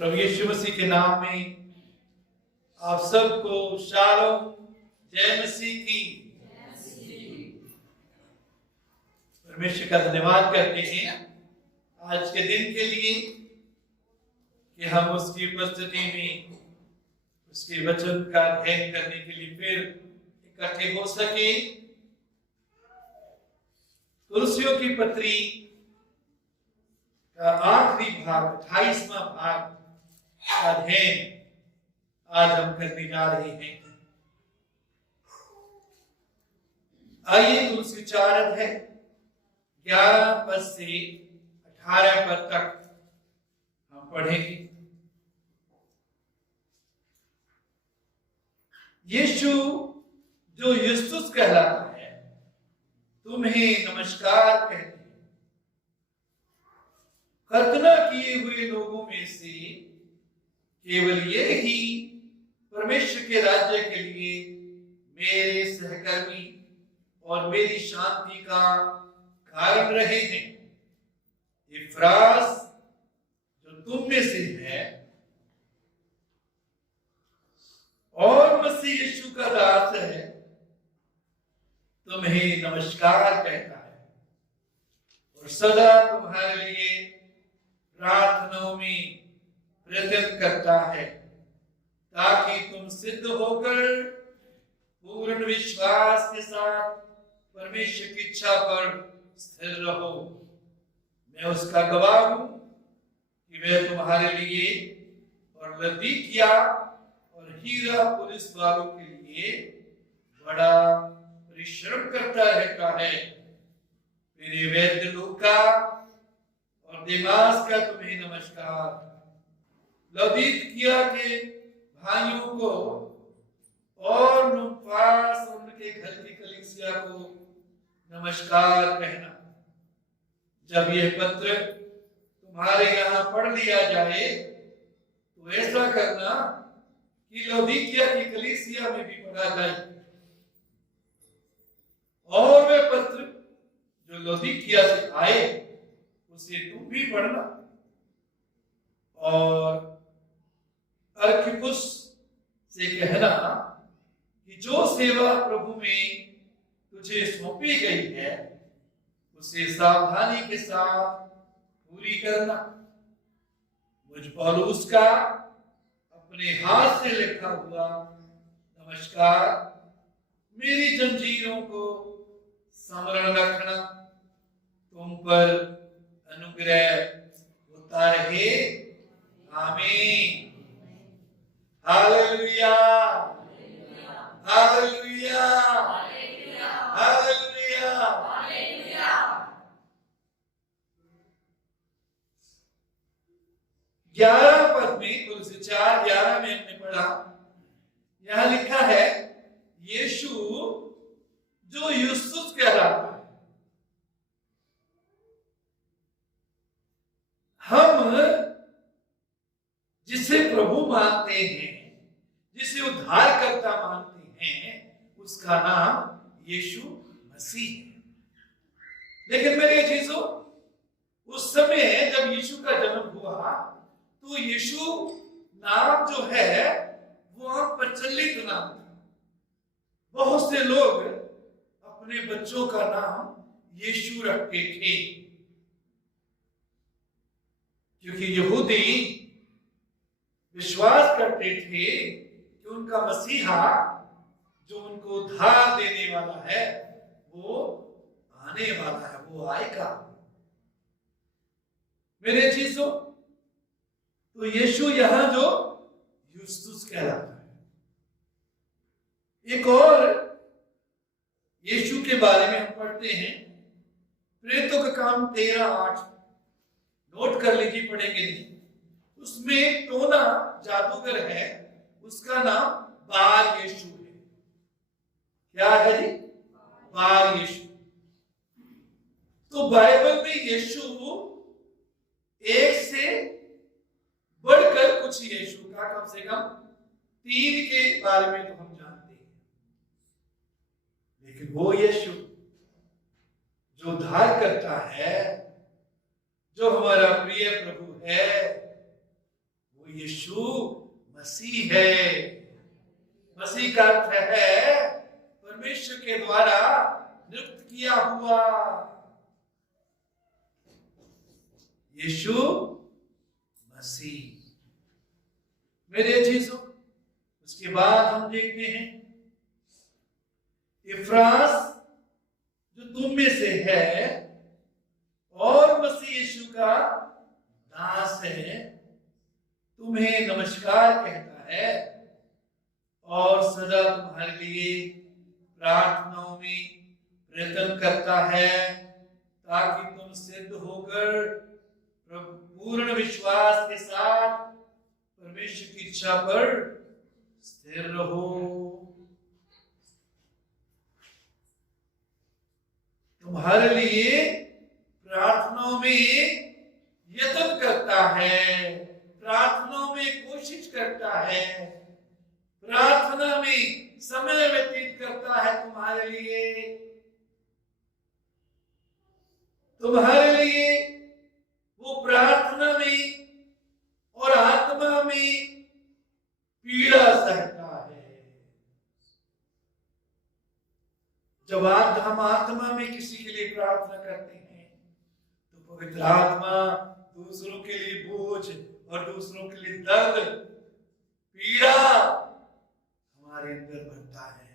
प्रभु यीशु मसीह के नाम में आप सबको शालोम, जय मसीह की। परमेश्वर का धन्यवाद करते हैं आज के दिन के लिए कि हम उसकी उपस्थिति में उसके वचन का अध्ययन करने के लिए फिर इकट्ठे हो सके। तुलसियों की पत्री का आखिरी भाग 28वां भाग का अध्ययन आज हम करने जा रहे हैं। आइए तुलसी चारण है 11 पद से 18 पद तक हम पढ़ेंगे। यीशु जो युस्तुस कहलाता है तुम्हें नमस्कार कहते हैं। कल्पना किए हुए लोगों में से केवल ये ही परमेश्वर के राज्य के लिए मेरे सहकर्मी और मेरी शांति का कारण रहे हैं। इफ्रास जो तुम में से है और मसीह यीशु का दास है तुम्हें नमस्कार कहता है और सदा तुम्हारे लिए प्रार्थनाओं में प्रयत्न करता है ताकि तुम सिद्ध होकर पूर्ण विश्वास के साथ परमेश्वर की इच्छा पर स्थिर रहो। मैं उसका गवाह हूं कि वह तुम्हारे लिए और लदीकिया और हीरा पुलिस वालों के लिए बड़ा परिश्रम करता रहता है। मेरे वैद्य लूका और दिमास का तुम्हें नमस्कार। लदीकिया के भाइयों को और नुफास उनके घर की कलीसिया को नमस्कार कहना। जब यह पत्र तुम्हारे यहाँ पढ़ लिया जाए तो ऐसा करना कि लौदीकिया की कलीसिया में भी पढ़ा जाए और वह पत्र जो लौदीकिया से आए उसे तुम भी पढ़ना। और अर्खिपुस से कहना कि जो सेवा प्रभु में तुझे सौंपी गई है उसे सावधानी के साथ पूरी करना। मुझ पौलुस का अपने हाथ से लिखा हुआ नमस्कार। मेरी जंजीरों को स्मरण रखना। तुम पर अनुग्रह होता रहे। आमीन। Hallelujah, hallelujah, hallelujah. 11 पद में तुलसी 4:11 में हमने पढ़ा, यहां लिखा है यीशु जो युस्तुस कहलाता है। हम जिसे प्रभु मानते हैं, जिसे उद्धारकर्ता मानते हैं, उसका नाम यीशु मसीह है। लेकिन मेरे चीजों, उस समय जब यीशु का जन्म हुआ तो यीशु नाम जो है वो प्रचलित नाम था। बहुत से लोग अपने बच्चों का नाम यीशु रखते थे क्योंकि यहूदी विश्वास करते थे कि उनका मसीहा जो उनको उद्धार देने वाला है वो आने वाला है, वो आएगा। मेरे चीजों, तो यीशु यहां जो युस्तुस कहलाता है। एक और यीशु के बारे में हम पढ़ते हैं प्रेरितों का काम 13:8। नोट कर लीजिए, पढ़ेंगे नहीं। उसमें एक टोना जादूगर है, उसका नाम बार यीशु है। क्या है जी? बार यीशु। तो बाइबल में यीशु एक से बढ़कर कुछ यीशु का कम से कम 3 के बारे में तो हम जानते हैं, लेकिन वो यीशु जो उद्धार करता है, जो हमारा प्रिय प्रभु है, वो वो यीशु मसीह है। मसीह का अर्थ है परमेश्वर के द्वारा नियुक्त किया हुआ। यीशु मसीह। मेरे अजीजों, उसके बाद हम देखते हैं इफ्रास जो तुम में से है और मसीह यीशु का दास है, तुम्हें नमस्कार कहता है और सदा तुम्हारे लिए प्रार्थनाओं में प्रयत्न करता है, ताकि तुम सिद्ध होकर पूर्ण विश्वास के साथ परमेश्वर की इच्छा पर स्थिर रहो। तुम्हारे लिए प्रार्थनाओं में यत्न करता है, प्रार्थनाओं में कोशिश करता है, प्रार्थना में समय व्यतीत करता है तुम्हारे लिए। तुम्हारे लिए वो प्रार्थना में और आत्मा में पीड़ा सहता है। जब हम आत्मा में किसी के लिए प्रार्थना करते हैं तो पवित्र आत्मा दूसरों के लिए बोझ और दूसरों के लिए दर्द, पीड़ा हमारे अंदर भरता है,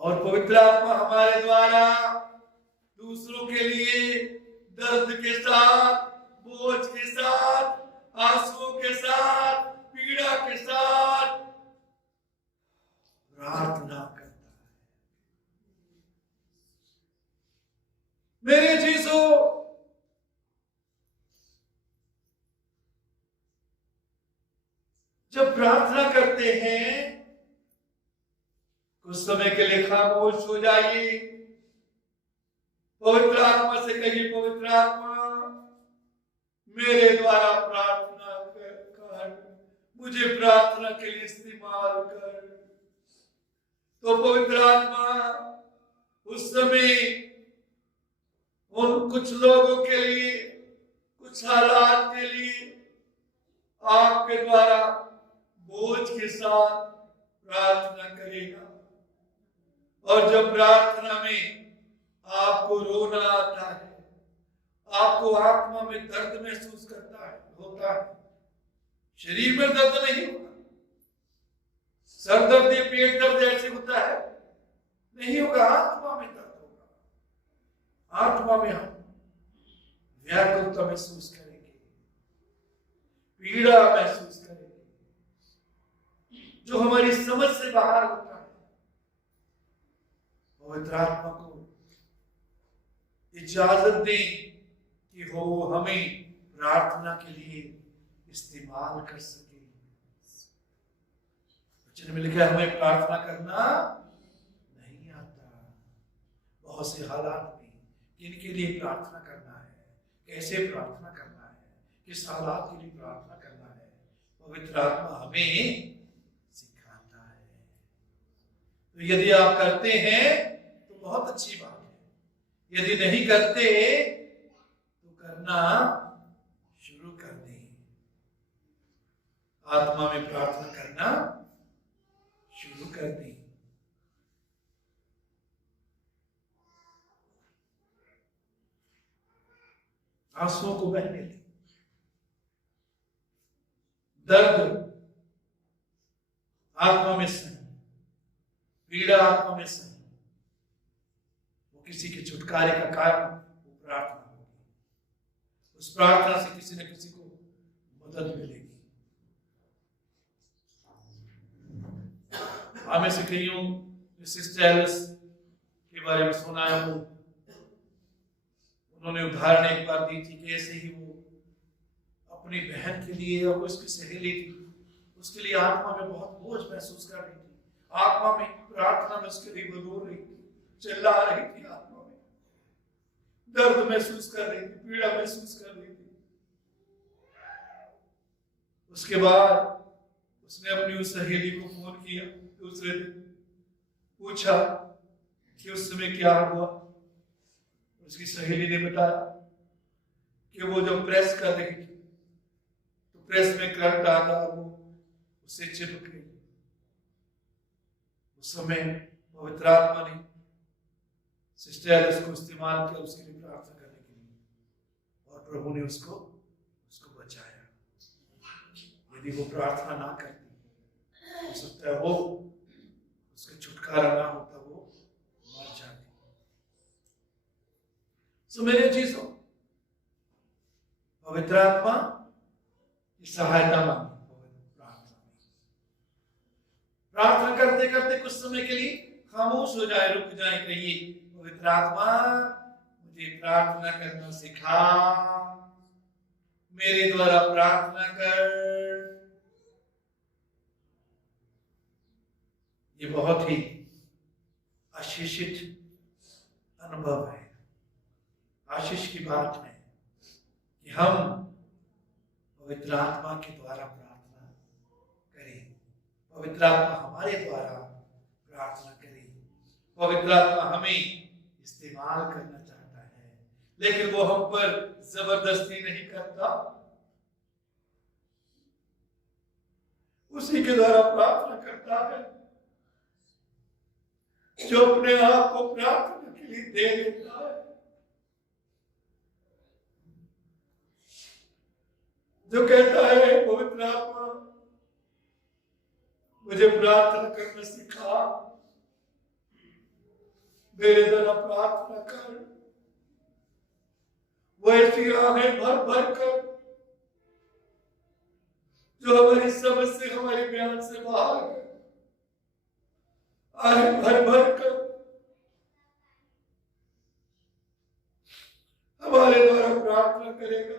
और पवित्र आत्मा हमारे द्वारा दूसरों के लिए दर्द के साथ, बोझ के साथ, आंसुओं के साथ, पीड़ा के साथ प्रार्थना करता है। मेरे जीसो, जब प्रार्थना करते हैं कुछ समय के लिए खामोश हो जाइए, पवित्र आत्मा से कहिए, पवित्र आत्मा मेरे द्वारा प्रार्थना कर, मुझे प्रार्थना के लिए इस्तेमाल कर। तो पवित्र आत्मा उस समय उन कुछ लोगों के लिए, कुछ हालात के लिए आपके द्वारा बोझ के साथ प्रार्थना करेगा। और जब प्रार्थना में आपको रोना आता है, आपको आत्मा में दर्द महसूस होता है, शरीर में दर्द नहीं होगा, सर दर्द या पेट दर्द ऐसे होता है नहीं होगा, आत्मा में दर्द होगा। आत्मा में हम व्याकुलता महसूस करेंगे, पीड़ा महसूस करेंगे, जो हमारी समझ से बाहर होता है। पवित्र आत्मा को इजाजत दें कि वो हमें प्रार्थना के लिए इस्तेमाल कर सके। वचन में लिखा है हमें प्रार्थना करना नहीं आता। बहुत से हालात में किनके लिए प्रार्थना करना है, कैसे प्रार्थना करना है, किस हालात के लिए प्रार्थना करना है, पवित्र आत्मा हमें सिखाता है। तो यदि आप करते हैं तो बहुत अच्छी बात है, यदि नहीं करते तो करना शुरू कर दें। आत्मा में प्रार्थना करना शुरू कर दें। आंसुओं को बहने दें, दर्द आत्मा में सही, पीड़ा आत्मा में सही, वो किसी के छुटकारे का कारण वो प्रार्थना होगी। उस प्रार्थना से किसी न किसी को मदद मिलेगी। हमें से कईयों सिस्टर के बारे में सुना है, वो उन्होंने उदाहरण एक बार दी थी कि ऐसे ही वो अपनी बहन के लिए और उसकी सहेली थी, उसके लिए आत्मा में बहुत बोझ महसूस कर रही थी। आत्मा में प्रार्थना में उसके लिए वो रो रही थी, चिल्ला रही थी, आत्मा में दर्द महसूस कर रही थी, पीड़ा महसूस कर रही थी। उसके बाद उसने अपनी उस सहेली को फोन किया, दूसरे दिन पूछा कि उस समय क्या हुआ। उसकी सहेली ने बताया कि वो जो प्रेस कर रही थी प्रेस में कर डाला, वो उसे चिपक गई। उस समय पवित्र आत्मा ने सिस्टर एलिस को इस्तेमाल किया उसके लिए प्रार्थना करने के लिए, और प्रभु ने उसको बचाया। यदि वो प्रार्थना ना करती, हो सकता है वो उसका छुटकारा ना होता, वो मर जाती। सो मेरे चीजों, पवित्र आत्मा की सहायता मांगी। प्रार्थना करते करते कुछ समय के लिए खामोश हो जाए, रुक जाए, कहिए पवित्र आत्मा मुझे प्रार्थना करना सिखा, मेरे द्वारा प्रार्थना कर। ये बहुत ही आशीषित अनुभव है, आशीष की बात है कि हम पवित्र आत्मा के द्वारा प्रार्थना करें, पवित्र आत्मा हमारे द्वारा प्रार्थना करे। पवित्र आत्मा हमें इस्तेमाल करना चाहता है, लेकिन वो हम पर जबरदस्ती नहीं करता। उसी के द्वारा प्रार्थना करता है जो अपने आप को प्रार्थना के लिए दे देता है, जो कहता है पवित्र आत्मा मुझे प्रार्थना करना सिखा, मेरे द्वारा प्रार्थना कर। वो ऐसी आंखें भर भर कर जो हमारी समझ से, हमारे बयान से बाहर है, आंखें भर भर कर हमारे द्वारा प्रार्थना करेगा,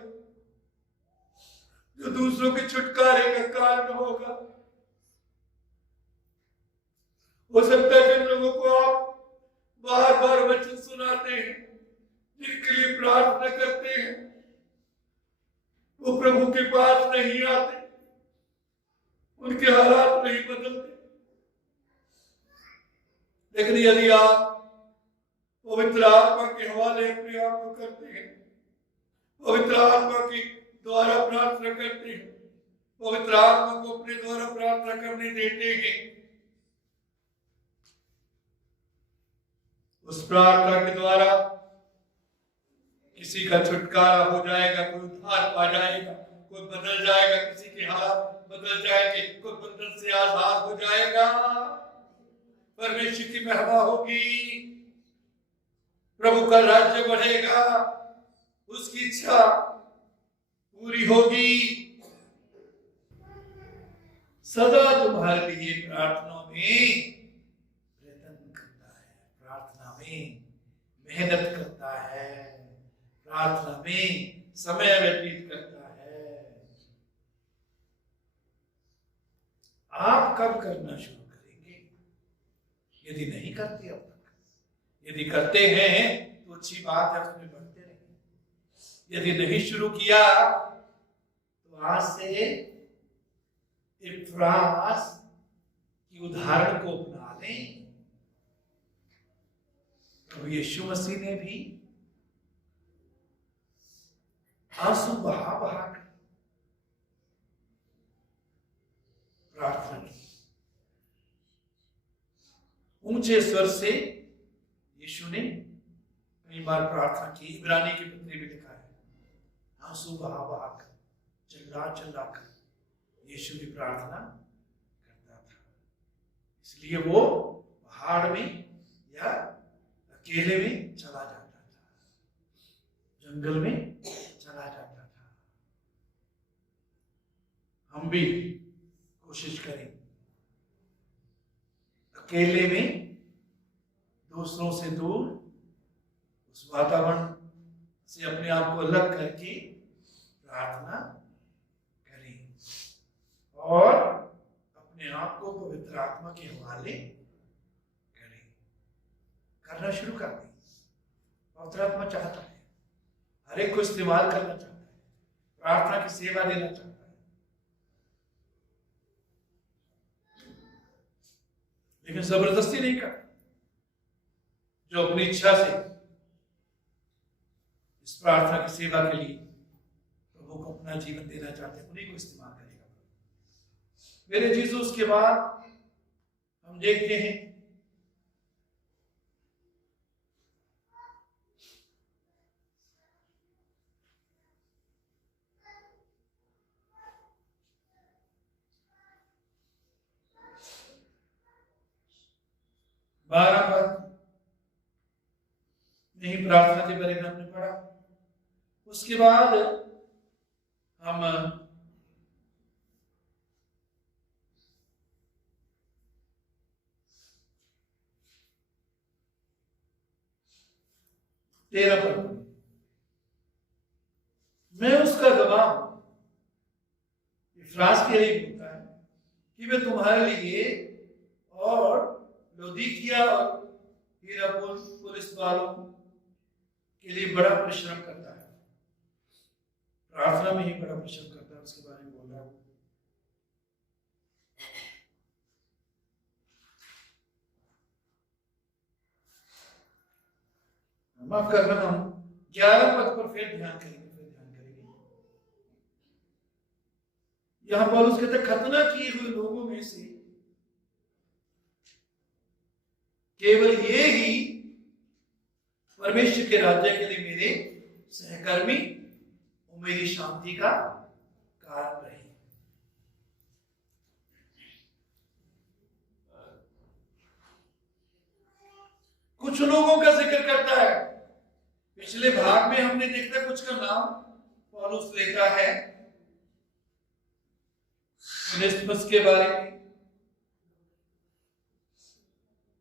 जो दूसरों के छुटकारे का कारण होगा। हो सकता है जिन लोगों को आप बार बार वचन सुनाते हैं, जिनके लिए प्रार्थना करते हैं, वो प्रभु के पास नहीं आते, उनके हालात नहीं बदलते। लेकिन यदि आप पवित्र आत्मा के हवाले अपने आप को करते हैं, पवित्र आत्मा के द्वारा प्रार्थना करते हैं, पवित्र आत्मा को अपने द्वारा प्रार्थना करने देते हैं, उस प्रार्थना के द्वारा किसी का छुटकारा हो जाएगा, कोई उद्धार पा जाएगा, कोई बदल जाएगा, किसी के हालात बदल जाएंगे, कोई बंधन से आजाद हो जाएगा, परमेश्वर की महिमा होगी, प्रभु का राज्य बढ़ेगा, उसकी इच्छा पूरी होगी। सदा तुम्हारे लिए प्रार्थना में प्रयत्न करता है, प्रार्थना में मेहनत करता है, प्रार्थना में समय व्यतीत करता है। आप कब करना शुरू करेंगे? यदि नहीं करते अब तक, यदि करते हैं तो अच्छी बात है, उसमें बढ़ते रहेंगे। यदि नहीं शुरू किया तो आज से इफ्रास की उदाहरण को अपना लें। प्रभु यीशु मसीह ने भी आंसू बहा बहा कर प्रार्थना की, ऊंचे स्वर से यीशु ने कई बार प्रार्थना की। इब्रानी की पत्री में लिखा है, आंसू बहा बहा कर, चिल्ला चिल्ला कर यीशु की प्रार्थना करता था। इसलिए वो पहाड़ में या अकेले में चला जाता था, जंगल में चला जाता था। हम भी कोशिश करें अकेले में, दूसरों से दूर, उस वातावरण से अपने आप को अलग करके प्रार्थना करें और अपने आप को पवित्र आत्मा के हवाले करें। करना शुरू कर दें। पवित्र आत्मा चाहता है, हर एक को इस्तेमाल करना चाहता है, प्रार्थना की सेवा देना चाहता है। लेकिन जबरदस्ती नहीं करता। जो अपनी इच्छा से इस प्रार्थना की सेवा के लिए प्रभु को अपना जीवन देना चाहते हैं, उन्हीं को इस्तेमाल करेगा मेरे चीजों। उसके बाद हम देखते हैं 12 पद नहीं, प्रार्थना के बारे में हमने पढ़ा। उसके बाद हम 13 पद, मैं उसका गवाह हूं, इफ्रास के लिए बोलता है कि मैं तुम्हारे लिए और लौदीकिया और हिरापोलिस वालों के लिए बड़ा परिश्रम करता है, प्रार्थना में ही बड़ा परिश्रम करता है, उसके बारे में बोल रहा हूं। माफ करना, हम 11 पद पर फिर ध्यान करेंगे। यहां पौलुस कहते हैं, खतना किए हुए लोगों में से केवल ये ही परमेश्वर के राज्य के लिए मेरे सहकर्मी और मेरी शांति का कारण रहे। कुछ लोगों का जिक्र करता है, पिछले भाग में हमने देखा कुछ का नाम पौलुस लेता है, ओनेसिफरस के बारे में,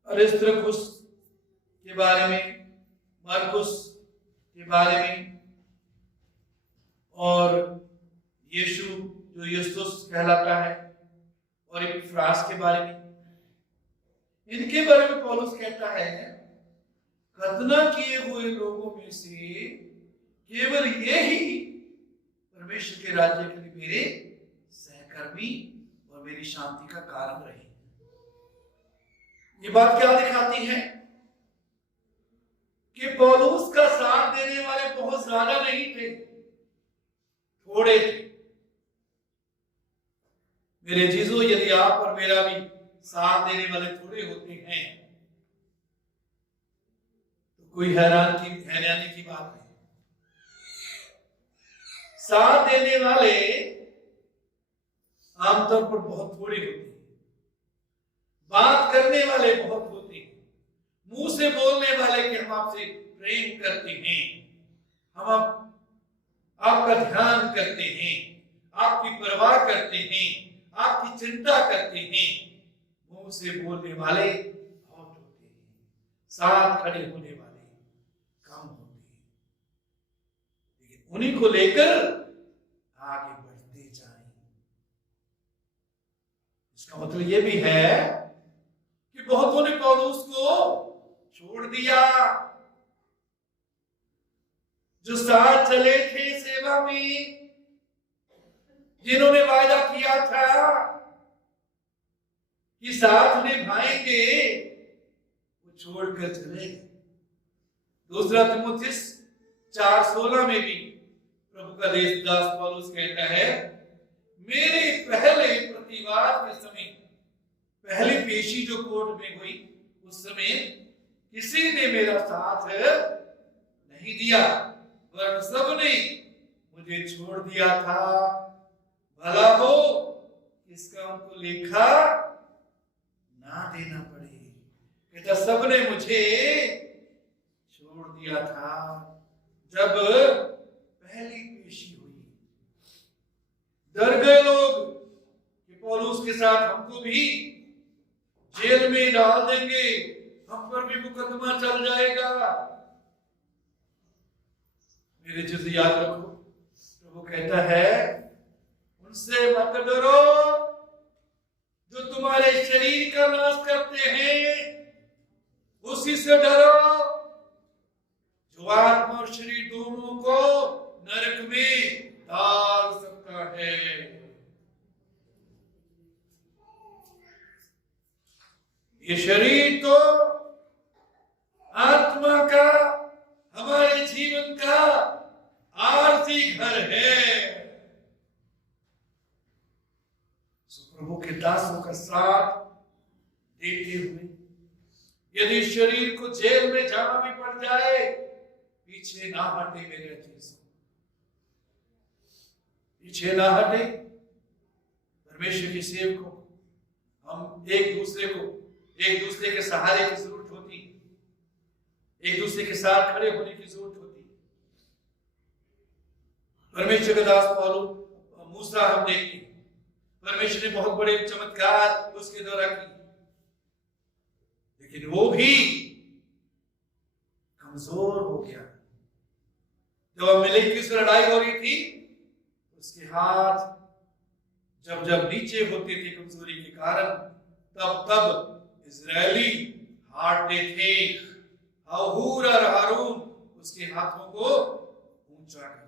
अरिस्तर्खुस के बारे में, मार्कुस के बारे में, और यीशु जो यूस्तुस कहलाता है, और इफ्रास के बारे में। इनके बारे में पौलुस कहता है, खतना किए हुए लोगों में से केवल ये ही परमेश्वर के राज्य के लिए मेरे सहकर्मी और मेरी शांति का कारण रहे। ये बात क्या दिखाती है कि पौलुस का साथ देने वाले बहुत ज्यादा नहीं थे, थोड़े थे। मेरे जीजो, यदि आप और मेरा भी साथ देने वाले थोड़े होते हैं तो कोई हैरानी की बात नहीं। साथ देने वाले आमतौर पर बहुत थोड़े होते हैं, बात करने वाले बहुत होते हैं, मुंह से बोलने वाले कि हम आपसे प्रेम करते हैं, हम आपका ध्यान करते हैं, आपकी परवाह करते हैं, आपकी चिंता करते हैं, मुंह से बोलने वाले बहुत होते हैं, साथ खड़े होने वाले कम होते हैं। लेकिन उन्हीं को लेकर आगे बढ़ते जाएं। इसका मतलब यह भी है कि बहुतों ने पौलुस को छोड़ दिया, जो साथ चले थे सेवा में, जिन्होंने वायदा किया था कि साथ निभाएंगे, वो छोड़कर चले गए। दूसरा तीमुथियुस 4:16 में भी प्रभु का दास पौलुस कहता है, मेरे पहले प्रतिवाद के समय, पहली पेशी जो कोर्ट में हुई उस समय किसी ने मेरा साथ नहीं दिया, वरन सबने मुझे छोड़ दिया था। भला हो इसका उनको लेखा ना देना पड़े। कहता सबने मुझे छोड़ दिया था जब पहली पेशी हुई। डर गए लोग कि पौलुस के साथ हमको भी जेल में डाल देंगे, हम पर भी मुकदमा चल जाएगा। मेरे चीज याद रखो, प्रभु कहता है उनसे मत डरो जो तुम्हारे शरीर का नाश करते हैं, उसी से डरो जो आत्मा और शरीर दोनों को नरक में डाल सकता है। ये शरीर तो आत्मा का, हमारे जीवन का आरती घर है। प्रभु के दासों का साथ देते हुए, यदि शरीर को जेल में जाना भी पड़ जाए, पीछे ना हटे मेरे अजीज, पीछे ना हटे। परमेश्वर के सेवकों, हम एक दूसरे के सहारे की जरूरत होती, एक दूसरे के साथ खड़े होने की जरूरत होती। परमेश्वर का दास पौलुस, मूसा हम देखते हैं, परमेश्वर ने बहुत बड़े चमत्कार उसके द्वारा की, लेकिन वो भी कमजोर हो गया। जब अमीलेक की लड़ाई हो रही थी, उसके हाथ जब नीचे होते थे कमजोरी के कारण, तब इजरायली हारते थे। हूर और हारून उसके हाथों को ऊंचा करते थे,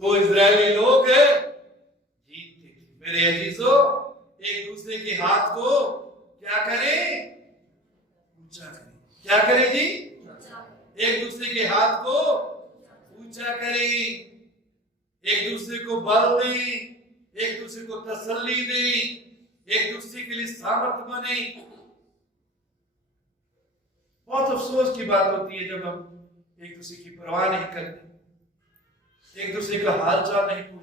तो इजरायली लोग जीतते थे। मेरे अजीजों, एक दूसरे के हाथ को क्या करें? ऊंचा करें। क्या करें जी? एक दूसरे के हाथ को ऊंचा करें, एक दूसरे को बल दें, एक दूसरे को तसल्ली दें, एक दूसरे के लिए सामर्थ्य बने। बहुत अफसोस की बात होती है जब हम एक दूसरे की परवाह नहीं करते, एक दूसरे का हाल चाल नहीं पूछते।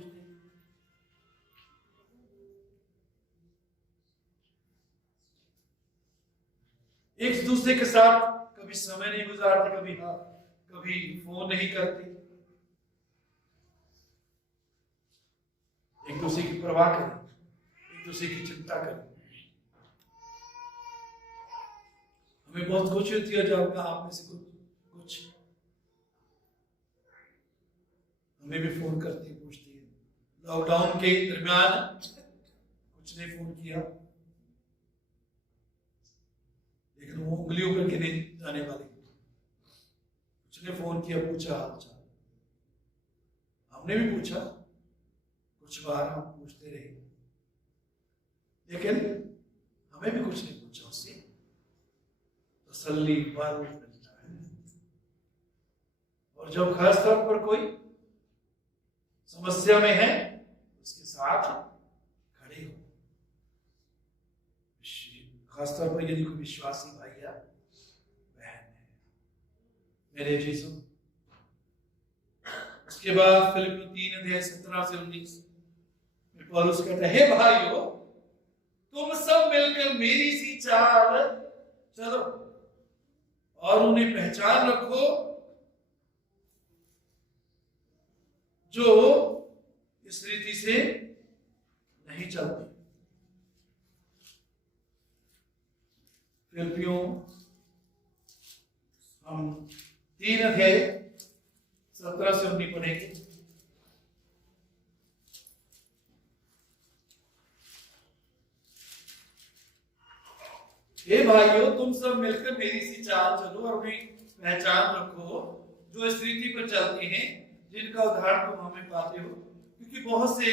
एक दूसरे के साथ कभी समय नहीं गुजारते, कभी फोन नहीं करते। एक दूसरे की परवाह करें, एक दूसरे की चिंता करें। हमें बहुत खुशी होती है जब आप में से कुछ हमें भी फोन करती, पूछती है। लॉकडाउन के दरमियान कुछ ने फोन किया, लेकिन वो उंगलियों पर गिने जाने वाले। कुछ ने फोन किया, पूछा हाल चाल, हमने भी पूछा, कुछ बार हम पूछते रहे, लेकिन हमें भी कुछ नहीं पूछा। उससे तसल्ली बल मिलता है। और जब खास तौर पर कोई समस्या में है, उसके साथ खड़े हो। खासतौर पर यदि कोई विश्वासी भाई या बहन है, मेरे जीसू। उसके बाद फिलिप्पियों 3:17-19 में पौलुस कहता है, हे भाइयों, तुम सब मिलकर मेरी सी चाल चलो और उन्हें पहचान रखो जो इस रीति से नहीं चलती। फिलिप्पियों हम 3:17-19 पढ़ेंगे। हे भाइयों, तुम सब मिलकर मेरी सी चाल चलो और उन्हें पहचान रखो जो इस रीति पर चलते हैं, जिनका उदाहरण तुम हमें पाते हो। क्योंकि बहुत से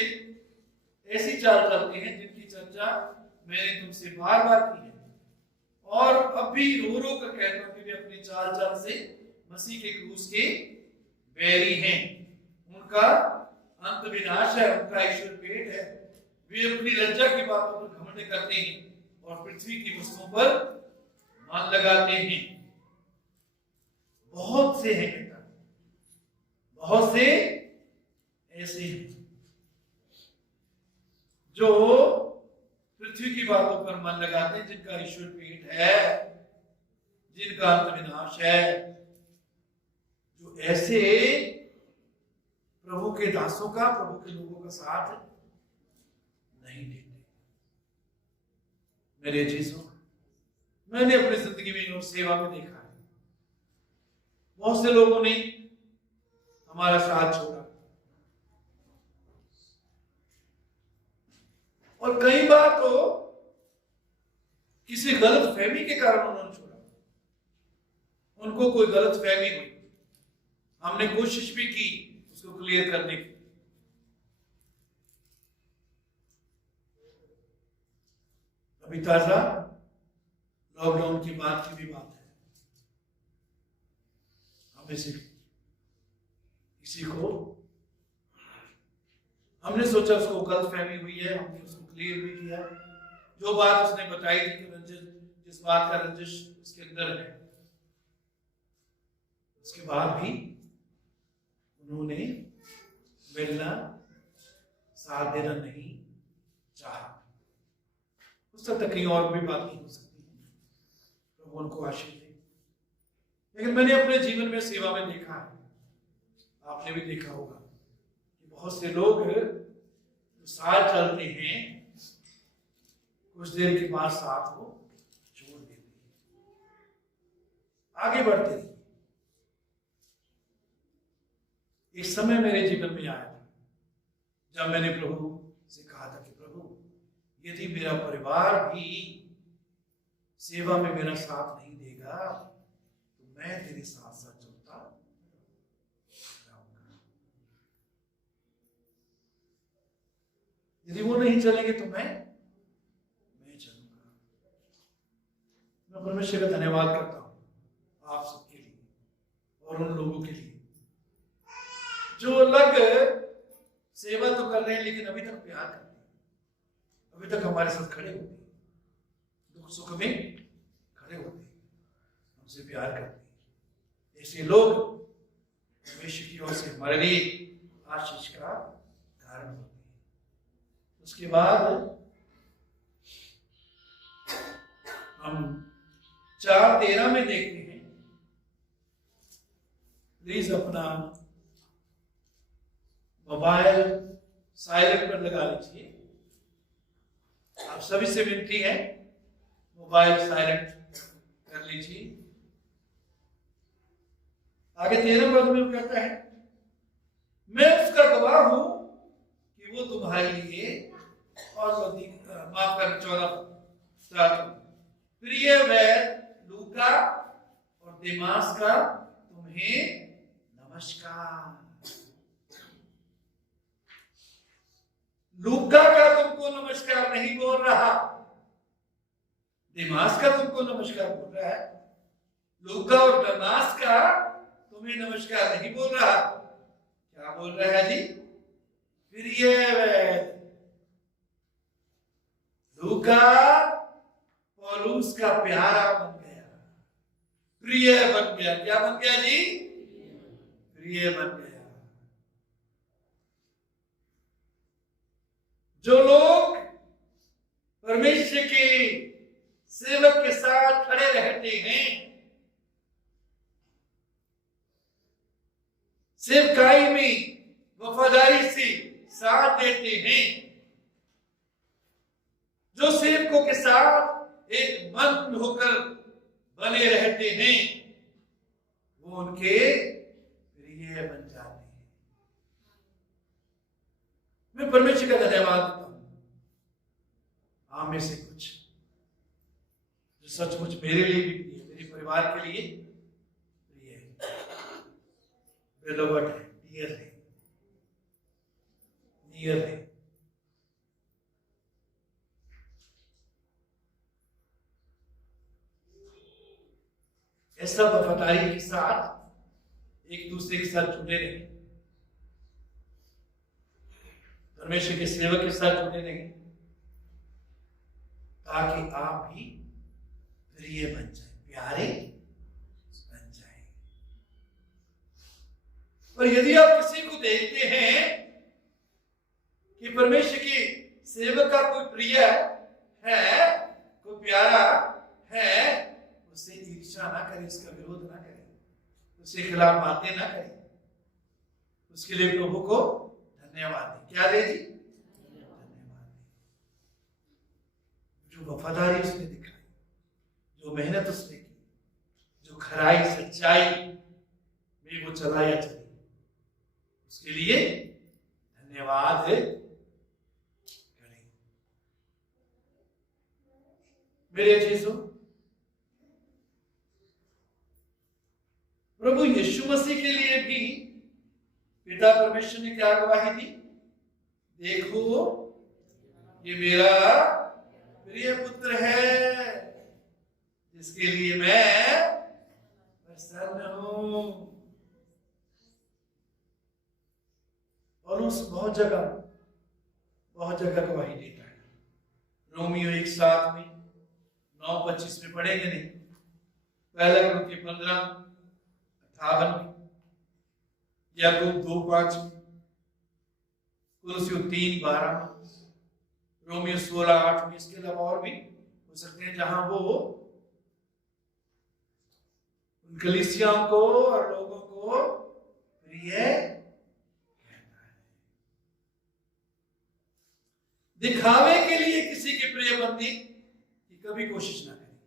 ऐसी चाल चलते हैं जिनकी चर्चा मैंने तुमसे बार बार की है, और अब भी रो रो कर कहता हूं कि वे अपनी चाल चाल से मसीह के क्रूस के बैरी हैं। उनका अंत विनाश है, उनका ईश्वर पेट है। वे अपनी लज्जा की बातों पर घमंड करते हैं और पृथ्वी की वस्तुओं पर मन लगाते हैं। बहुत से हैं बेटा, बहुत से ऐसे हैं जो पृथ्वी की बातों पर मन लगाते हैं, जिनका ईश्वर पेट है, जिनका अंत विनाश है। जो ऐसे प्रभु के दासों का, प्रभु के लोगों का साथ नहीं देते। मेरे जीसू, मैंने अपनी जिंदगी में और सेवा में देखा है, बहुत से लोगों ने हमारा साथ छोड़ा, और कई बार तो किसी गलत फहमी के कारण उन्होंने छोड़ा। उनको कोई गलत फहमी हुई, हमने कोशिश भी की उसको क्लियर करने की। अभी ताजा लॉकडाउन की बात की भी बात है, हमें से किसी को हमने सोचा उसको गलतफहमी हुई है, हमने उसको क्लियर भी किया। जो बात उसने बताई थी कि रंजिश, जिस बात का रंजिश उसके अंदर है, उसके बाद भी उन्होंने मिलना, साथ देना नहीं चाहा। उस तक कहीं और भी बात नहीं हो सकती है, प्रभु उनको आशीष दे। लेकिन मैंने अपने जीवन में सेवा में देखा है, आपने भी देखा होगा कि बहुत से लोग साथ चलते हैं, कुछ देर के बाद साथ को छोड़ देते हैं, आगे बढ़ते हैं। एक समय मेरे जीवन में आया था जब मैंने प्रभु से कहा था कि प्रभु, यदि मेरा परिवार भी सेवा में मेरा साथ नहीं देगा तो मैं तेरे साथ साथ चलता रहूंगा। यदि वो नहीं चलेंगे तो मैं चलूंगा। मैं परमेश्वर का धन्यवाद करता हूं आप सबके लिए और उन लोगों के लिए जो अलग सेवा तो कर रहे हैं लेकिन अभी तक प्यार करते हैं, अभी तक हमारे साथ खड़े होते हैं, दुख सुख में खड़े होते हैं, हमसे प्यार करते हैं। ऐसे लोग परमेश्वर की ओर से हमारे लिए आशीष का कारण होते हैं। उसके बाद हम 4:13 में देखते हैं, प्लीज अपना मोबाइल साइलेंट पर लगा लीजिए। आप सभी से विनती है, मोबाइल साइलेंट कर लीजिए। आगे 13 पद में कहता है, मैं उसका गवाह हूं कि वो तुम्हारे लिए और माफ कर 14 प्रिय वैद लूका और दिमास का तुम्हें नमस्कार। लूका का तुमको नमस्कार नहीं बोल रहा, दिमास का तुमको नमस्कार बोल रहा है। लूका और दिमास का तुम्हें नमस्कार नहीं बोल रहा। क्या बोल रहा है जी? प्रिय वैद लूका पौलुस का प्यारा बन गया, प्रिय बन गया। क्या बन गया जी? प्रिय बन गया। जो लोग परमेश्वर के सेवक के साथ खड़े रहते हैं, सेवकाई में वफादारी से साथ देते हैं, जो सेवकों के साथ एक मन होकर बने रहते हैं, वो उनके प्रिय बन जाते हैं। मैं परमेश्वर का धन्यवाद देता हूं, आप में से कुछ जो सचमुच मेरे लिए भी प्रिय, मेरे परिवार के लिए प्रिय है, बेलोवड है, डियर है, नियर है। ऐसा वफादारी के साथ एक दूसरे के साथ जुड़े रहे, परमेश्वर के सेवक के साथ जुड़े रहे, ताकि आप भी प्रिय बन जाए, प्यारे बन जाए। और यदि आप किसी को देखते हैं कि परमेश्वर के सेवक का कोई प्रिय है, कोई प्यारा है, उससे ईर्ष्या ना करें, उसका विरोध ना करें, उसके खिलाफ बातें ना करें, उसके लिए प्रभु को धन्यवाद दें। क्या दे जी? धन्यवाद दें। जो वफादारी उसने दिखाई, जो मेहनत उसने की, जो खराई सच्चाई में वो चला या चली, उसके लिए धन्यवाद करें। मेरे चीजों, प्रभु यीशु मसीह के लिए भी पिता परमेश्वर ने क्या गवाही दी? देखो ये मेरा प्रिय पुत्र है जिसके लिए मैं प्रसन्न हूं। और उस बहुत जगह बहुत जगह गवाही देता है। रोमियो 1:7 में, 9:25 में पढ़ेंगे नहीं, पहला कुरिन्थियों 15:58 में, याकूब 2:5 में, कुलुस्सियों 3:12 में, रोमियो 16:8 में। इसके अलावा और भी हो सकते हैं जहां वो उन कलीसियाओं को और लोगों को प्रिय कहता है। दिखावे के लिए किसी के प्रिय बनने की कभी कोशिश ना करें।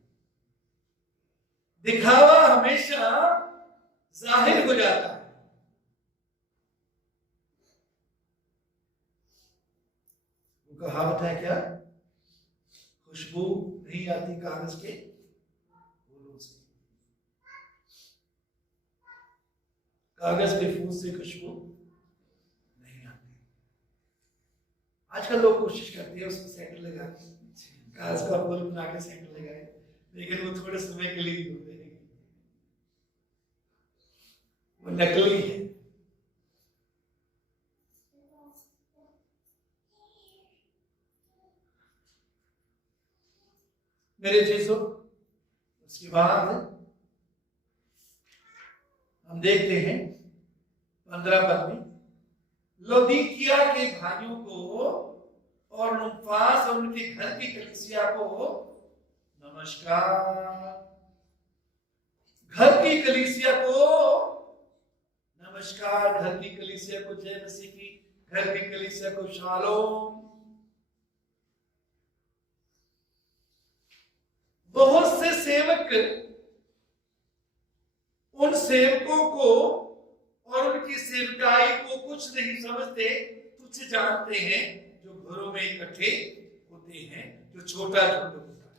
दिखावा हमेशा जाहिर हो जाता है। वो कहावत है क्या, खुशबू नहीं आती कागज के फूलों से, कागज के फूल से खुशबू नहीं आती। आजकल लोग कोशिश करते हैं उसको सेंट लगा के, कागज का फूल बना के सेंट लगाए, लेकिन वो थोड़े समय के लिए ही होते हैं, वो नकली है। मेरे चीजों, उसके बाद हम देखते हैं 15 पद में, लौदीकिया के भाइयों को और नुम्फास और उनके घर की कलीसिया को नमस्कार। घर की कलीसिया को नमस्कार, घर की कलीसिया को जय मसीह की, घर की कलीसिया को शालोम। बहुत से सेवक उन सेवकों को और उनकी सेवकाई को कुछ नहीं समझते, तुच्छ जानते हैं, जो घरों में इकट्ठे होते हैं, जो छोटा झुंड होता है।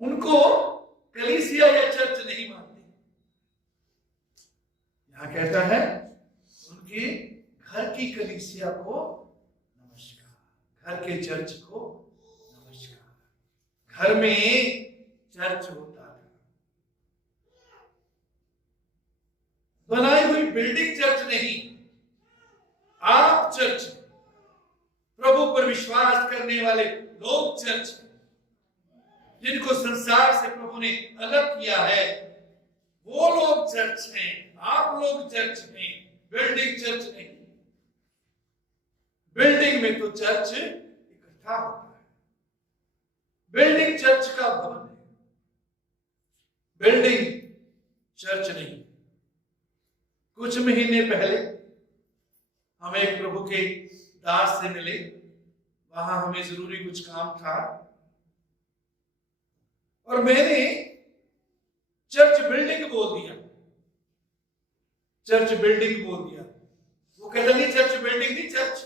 उनको कलीसिया या चर्च नहीं मानते। यहां कहता है उनके घर की कलीसिया को नमस्कार, घर के चर्च को नमस्कार। घर में चर्च होता था, बनाई हुई बिल्डिंग चर्च नहीं, आप चर्च, प्रभु पर विश्वास करने वाले लोग चर्च, जिनको संसार से प्रभु ने अलग किया है, वो लोग चर्च हैं। आप लोग चर्च हैं, बिल्डिंग चर्च नहीं। बिल्डिंग में तो चर्च इकट्ठा होता है, बिल्डिंग चर्च का भवन है, बिल्डिंग चर्च नहीं। कुछ महीने पहले हम एक प्रभु के दास से मिले, वहां हमें जरूरी कुछ काम था और मैंने चर्च बिल्डिंग बोल दिया, चर्च बिल्डिंग बोल दिया। वो कहता नहीं चर्च बिल्डिंग नहीं, चर्च।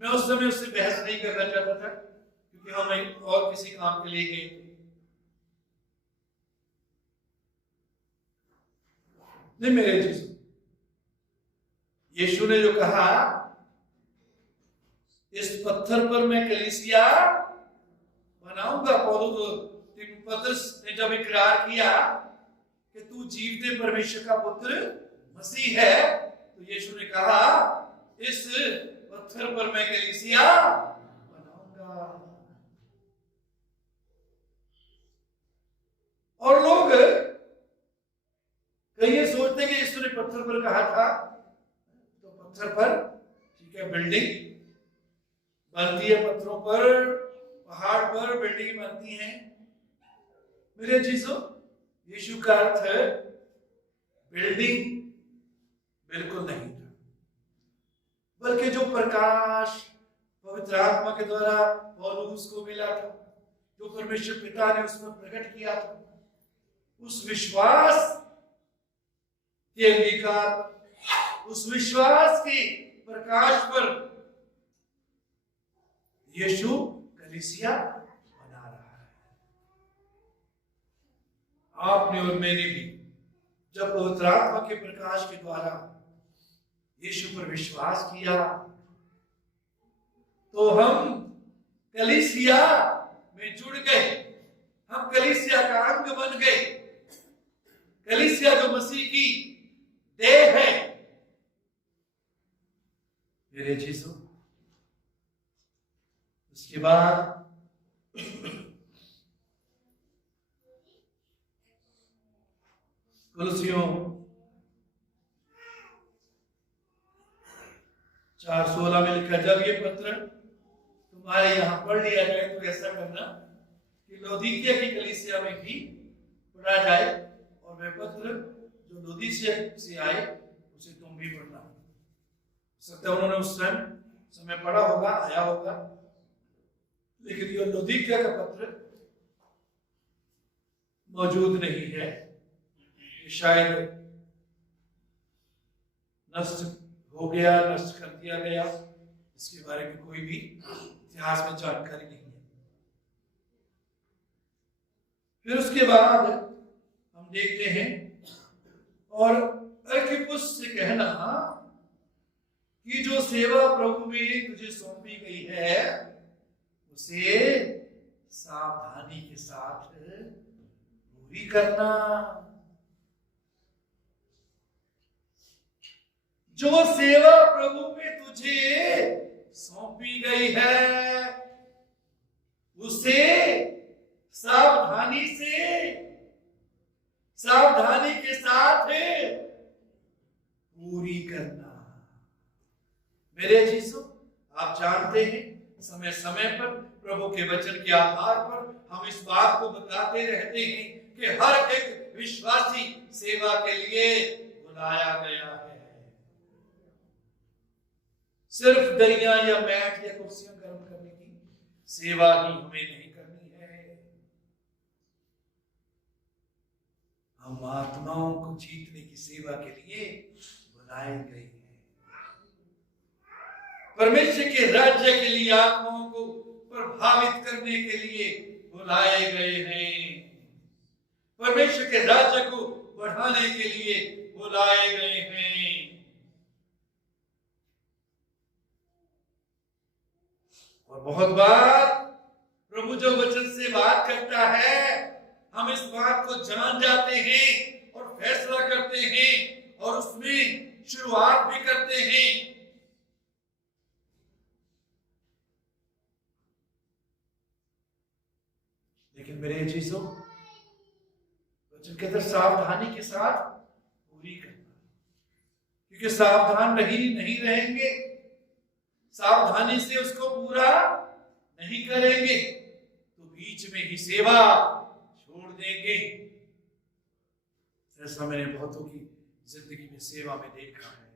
मैं उस समय उससे बहस नहीं करना चाहता था, क्योंकि हम और किसी काम के लिए गए थे। नहीं मेरे चीज, यीशु ने जो कहा, इस पत्थर पर मैं कलीसिया बनाऊंगा। पौलुस ने जब इकरार किया कि तू जीवते परमेश्वर का पुत्र मसीह है, तो यीशु ने कहा इस पत्थर पर मैं कलीसिया बनाऊंगा। और लोग कई ये सोचते कि यीशु ने पत्थर पर कहा था, तो पत्थर पर ठीक है, बिल्डिंग बनती है पत्थरों पर, पहाड़ पर बिल्डिंग बनती हैं। मेरे चीजों, यीशु का अर्थ बिल्डिंग बिल्कुल नहीं था, बल्कि जो प्रकाश पवित्र आत्मा के द्वारा पौलुस को मिला था, जो परमेश्वर पिता ने उसमें प्रकट किया था, उस विश्वास के अंगीकार, उस विश्वास के प्रकाश पर यीशु कलीसिया बना रहा है। आपने और मैंने भी जब पवित्र आत्मा के प्रकाश के द्वारा यीशु पर विश्वास किया, तो हम कलीसिया में जुड़ गए, हम कलीसिया का अंग बन गए। कलीसिया जो मसीह की देह है, मेरे चीजों, उसके बाद कुलसियों 4:16 में लिखा, जब ये पत्र तुम्हारे यहां पढ़ लिया जाए तो ऐसा करना कि लौदीकिया की कलीसिया में भी पढ़ा जाए, और वह पत्र जो लौदीकिया से आए उसे तुम भी पढ़ना। सकता है उन्होंने उस समय पढ़ा होगा, आया होगा, लेकिन ये लौदीकिया का पत्र मौजूद नहीं है, शायद नष्ट हो गया, नष्ट कर दिया गया, इसके बारे में कोई भी इतिहास में जानकारी नहीं है। फिर उसके बाद हम देखते हैं, और अर्किपुस से कहना कि जो सेवा प्रभु में तुझे सौंपी गई है उसे सावधानी के साथ पूरी करना। जो सेवा प्रभु में तुझे सौंपी गई है उसे सावधानी के साथ पूरी करना। मेरे चीजों, आप जानते हैं समय समय पर प्रभु के वचन के आधार पर हम इस बात को बताते रहते हैं कि हर एक विश्वासी सेवा के लिए बुलाया गया है। सिर्फ दरिया या मैट या कुर्सियां गर्म करने की सेवा ही हमें नहीं करनी है, हम आत्माओं को जीतने की सेवा के लिए बुलाए गए हैं। परमेश्वर के राज्य के लिए आत्माओं को प्रभावित करने के लिए बुलाए गए हैं, परमेश्वर के राज्य को बढ़ाने के लिए बुलाए गए हैं। और बहुत बार प्रभु जो वचन से बात करता है हम इस बात को जान जाते हैं और फैसला करते हैं और उसमें शुरुआत भी करते हैं, लेकिन मेरे चीजों, वचन के अंदर सावधानी के साथ पूरी करना, क्योंकि सावधान नहीं रहेंगे, सावधानी से उसको पूरा नहीं करेंगे तो बीच में ही सेवा छोड़ देंगे। ऐसा मैंने बहुतों की जिंदगी में सेवा में देखा है।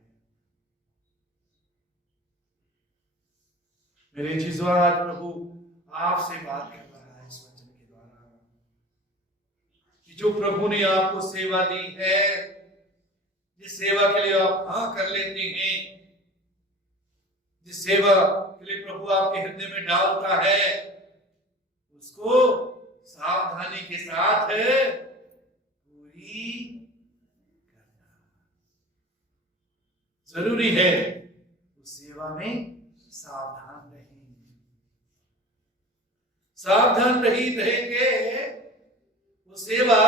मेरे चीजों, आज प्रभु आपसे बात कर रहा है इस वचन के द्वारा कि जो प्रभु ने आपको सेवा दी है, जिस सेवा के लिए आप हाँ कर लेते हैं, जिस सेवा के लिए प्रभु आपके हृदय में डालता है, उसको सावधानी के साथ पूरी करना जरूरी है। उस सेवा में सावधान रहेंगे, वो सेवा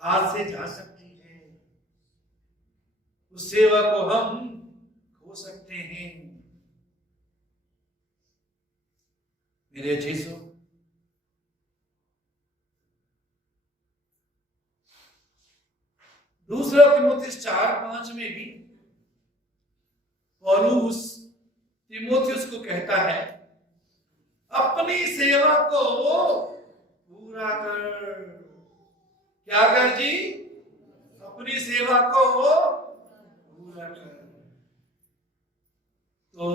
हाथ से जा सकती है, उस सेवा को हम हो सकते हैं। मेरे चीजों, दूसरा तीमुथियुस 4:5 में भी पौलुस तीमुथियुस को कहता है, अपनी सेवा को पूरा कर। क्या कर जी? अपनी सेवा को पूरा कर। तो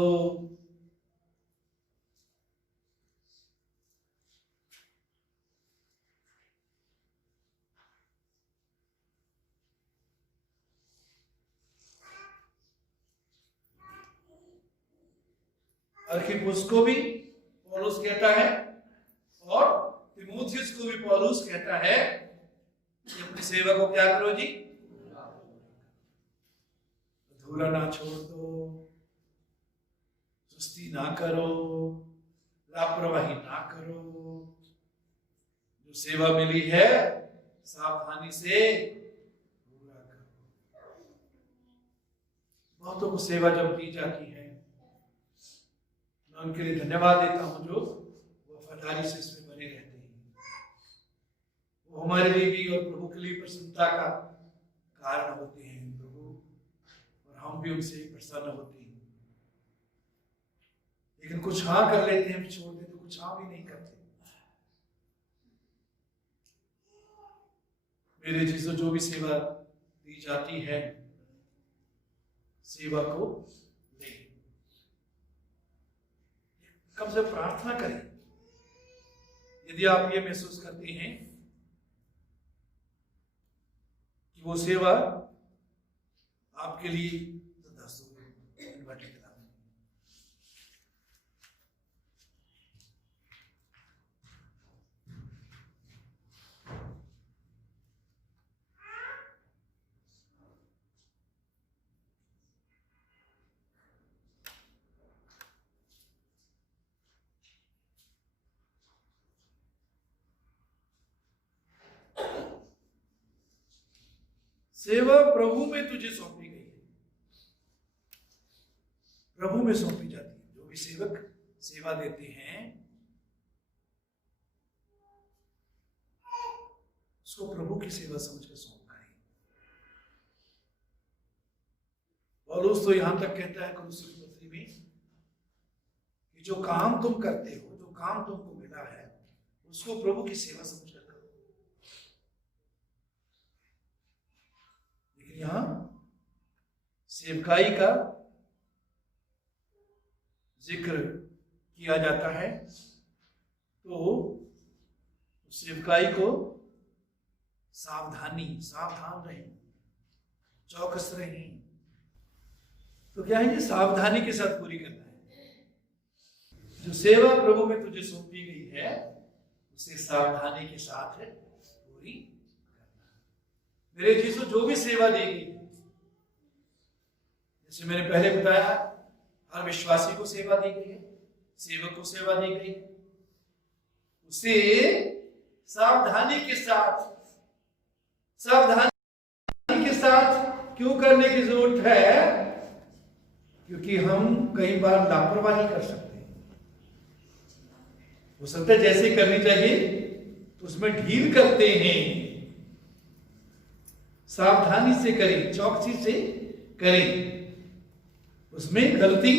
अर्खिप्पुस को भी पौलुस कहता है और तीमुथियुस को भी पौलुस कहता है कि अपनी सेवा को क्या करो जी? अधूरा ना छोड़ दो, सुस्ती ना करो, लापरवाही ना करो। जो सेवा मिली है सावधानी से पूरा करो। बहुतों को सेवा जब दी जाती है, मैं उनके लिए धन्यवाद देता हूं जो वफादारी से इसमें बने रहते हैं। वो हमारे लिए भी और प्रभु के लिए प्रसन्नता का कारण होते हैं प्रभु, और हम भी उनसे प्रसन्न होते हैं। लेकिन कुछ हाँ कर लेते हैं, छोड़ देते तो कुछ हाँ भी नहीं करते। मेरे जीसस, जो भी सेवा दी जाती है, सेवा को ले, कम से प्रार्थना करें। यदि आप ये महसूस करते हैं कि वो सेवा आपके लिए, तो 10 इन्वर्ट के नाम। सेवा प्रभु में तुझे सौंपी गई है, प्रभु में सौंपी जाती है। जो भी सेवक सेवा देते हैं उसको प्रभु की सेवा समझकर सौंप करें। पौलुस तो यहां तक कहता है कुलुस्सी पत्री में कि जो काम तुम करते हो, जो काम तुमको मिला है, उसको प्रभु की सेवा समझकर करो। यहां सेवकाई का जिक्र किया जाता है, तो सेवकाई को सावधान रहें, चौकस रहें। तो क्या है, ये सावधानी के साथ पूरी करना है। जो सेवा प्रभु में तुझे सौंपी गई है, उसे सावधानी के साथ पूरी। मेरे जीसस, जो भी सेवा दी गई, जैसे मैंने पहले बताया, हर विश्वासी को सेवा दी गई है, सेवक को सेवा दी गई है, उसे सावधानी के साथ क्यों करने की जरूरत है? क्योंकि हम कई बार लापरवाही कर सकते हैं। हो सकता है जैसे करनी चाहिए उसमें ढील करते हैं। सावधानी से करें, चौकसी से करें, उसमें गलती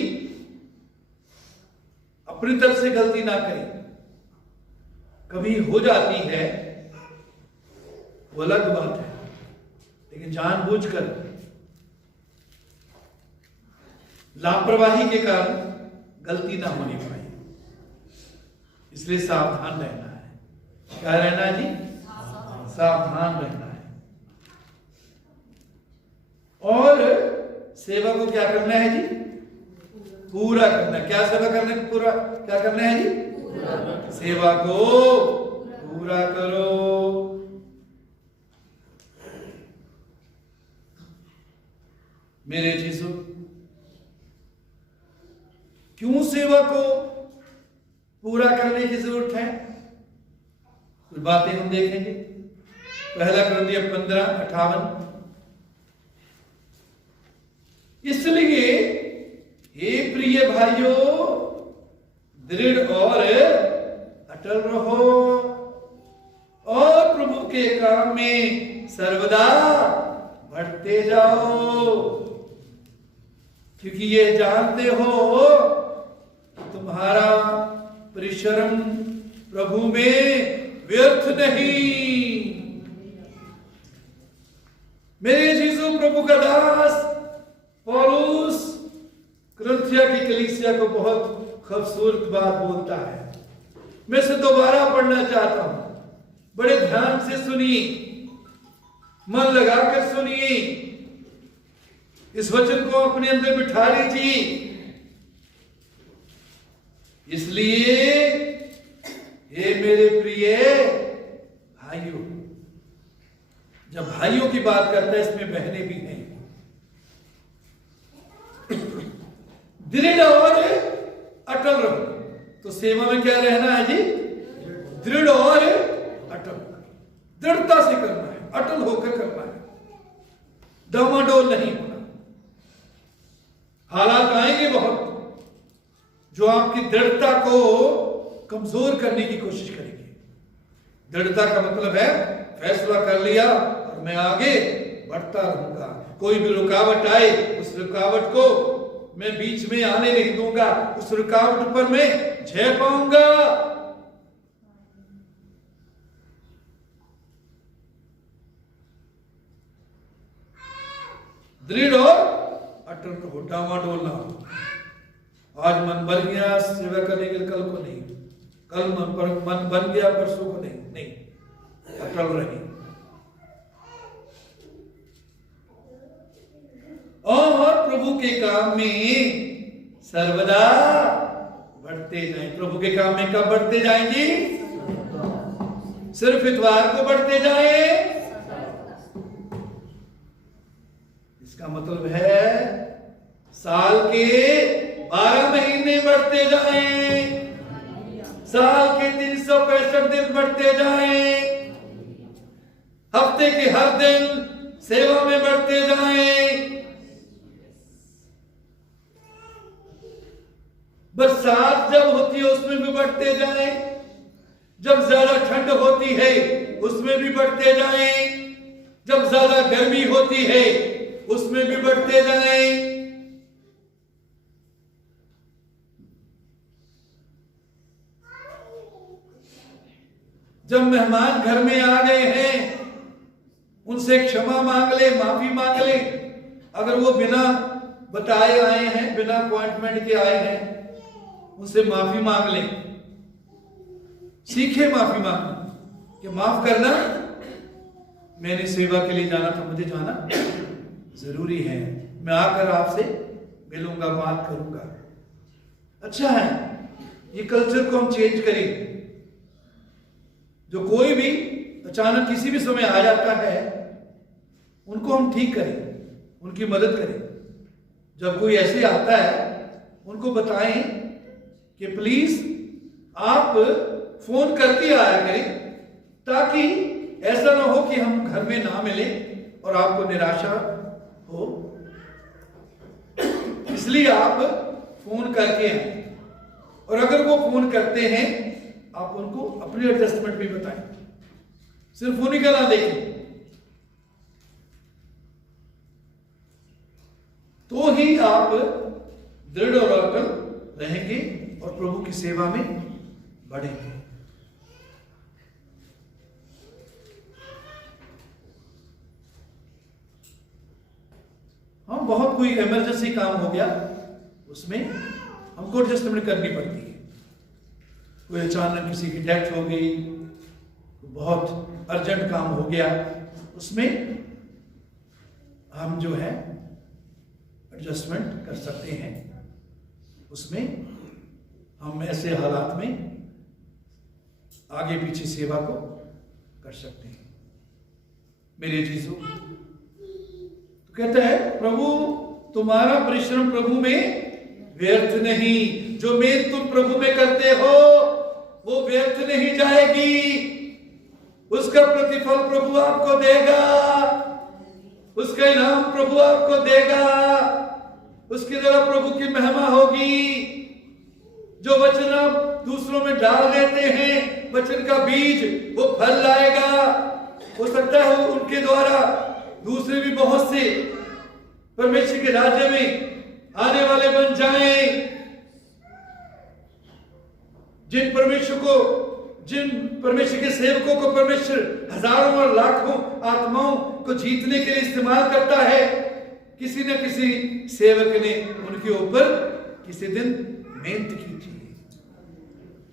अपनी तरफ से गलती ना करें। कभी हो जाती है, वो अलग बात है, लेकिन जानबूझकर लापरवाही के कारण गलती ना होने पाए, इसलिए सावधान रहना है। क्या रहना है जी? सावधान रहना है। और सेवा को क्या करना है जी? पूरा करना। क्या सेवा करने को पूरा क्या करना है जी? सेवा को पूरा करो। मेरे जीसू, क्यों सेवा को पूरा करने की जरूरत है? कुछ बातें हम देखेंगे। पहला कुरिन्थियों 15:58। इसलिए हे प्रिय भाइयों, दृढ़ और अटल रहो और प्रभु के काम में सर्वदा बढ़ते जाओ, क्योंकि ये जानते हो तुम्हारा परिश्रम प्रभु में व्यर्थ नहीं। मेरे जीसू, प्रभु का दास पौलुस कुरिन्थिया की कलीसिया को बहुत खूबसूरत बात बोलता है। मैं इसे दोबारा पढ़ना चाहता हूं, बड़े ध्यान से सुनिए, मन लगाकर सुनिए, इस वचन को अपने अंदर बिठा लीजिए। इसलिए हे मेरे प्रिय भाइयों, जब भाइयों की बात करता है, इसमें बहनें भी हैं, दृढ़ और अटल रहो। तो सेवा में क्या रहना है जी? दृढ़ और अटल। दृढ़ता से करना है, अटल होकर करना है, डामाडोल नहीं होना। हालात आएंगे बहुत जो आपकी दृढ़ता को कमजोर करने की कोशिश करेंगे। दृढ़ता का मतलब है फैसला कर लिया और मैं आगे बढ़ता रहूंगा, कोई भी रुकावट आए उस रुकावट को मैं बीच में आने नहीं दूंगा, उस रुकावट पर मैं जय पाऊंगा। दृढ़ और अटल रहो, डामाडोल ना हो। आज मन बन गया सेवा करने के लिए, कल को नहीं, कल मन बन गया परसों को नहीं, अटल रहे। और प्रभु के काम में सर्वदा बढ़ते जाएं। प्रभु के काम में कब बढ़ते जाएंगे? सिर्फ इतवार को बढ़ते जाएं। इसका मतलब है साल के 12 महीने बढ़ते जाएं, साल के 365 दिन बढ़ते जाएं, हफ्ते के हर दिन सेवा में बढ़ते जाएं। बरसात जब होती है उसमें भी बढ़ते जाएं, जब ज्यादा ठंड होती है उसमें भी बढ़ते जाएं, जब ज्यादा गर्मी होती है उसमें भी बढ़ते जाएं। जब मेहमान घर में आ गए हैं उनसे क्षमा मांग ले, माफी मांग ले। अगर वो बिना बताए आए हैं, बिना अपॉइंटमेंट के आए हैं, उनसे माफी मांग ले। सीखे माफी मांगना कि माफ करना, मैंने सेवा के लिए जाना था, मुझे जाना जरूरी है, मैं आकर आपसे मिलूंगा, बात करूंगा। अच्छा है, ये कल्चर को हम चेंज करें। जो कोई भी अचानक किसी भी समय आ जाता है उनको हम ठीक करें, उनकी मदद करें। जब कोई ऐसे आता है उनको बताएं कि प्लीज आप फोन करके आया करें, ताकि ऐसा ना हो कि हम घर में ना मिले और आपको निराशा हो। इसलिए आप फोन करके आए, और अगर वो फोन करते हैं आप उनको अपनी एडजस्टमेंट भी बताएं, सिर्फ उन्हीं का ना देखें। तो ही आप दृढ़ और अटल रहेंगे और प्रभु की सेवा में बढ़ेंगे। हम बहुत कोई इमरजेंसी काम हो गया, उसमें हमको एडजस्टमेंट करनी पड़ती है। कोई अचानक किसी की डेथ हो गई, बहुत अर्जेंट काम हो गया, उसमें हम जो है एडजस्टमेंट कर सकते हैं। उसमें हम ऐसे हालात में आगे पीछे सेवा को कर सकते हैं। मेरे चीजों तो कहता है प्रभु तुम्हारा परिश्रम प्रभु में व्यर्थ नहीं, जो मेहनत तुम प्रभु में करते हो वो व्यर्थ नहीं जाएगी, उसका प्रतिफल प्रभु आपको देगा, उसका इनाम प्रभु आपको देगा, उसके द्वारा प्रभु की महिमा होगी। जो वचन आप दूसरों में डाल देते हैं, वचन का बीज वो फल लाएगा। हो सकता है उनके द्वारा दूसरे भी बहुत से परमेश्वर के राज्य में आने वाले बन जाएं। जिन परमेश्वर के सेवकों को परमेश्वर हजारों और लाखों आत्माओं को जीतने के लिए इस्तेमाल करता है, किसी न किसी सेवक ने उनके ऊपर किसी दिन मेहनत की थी।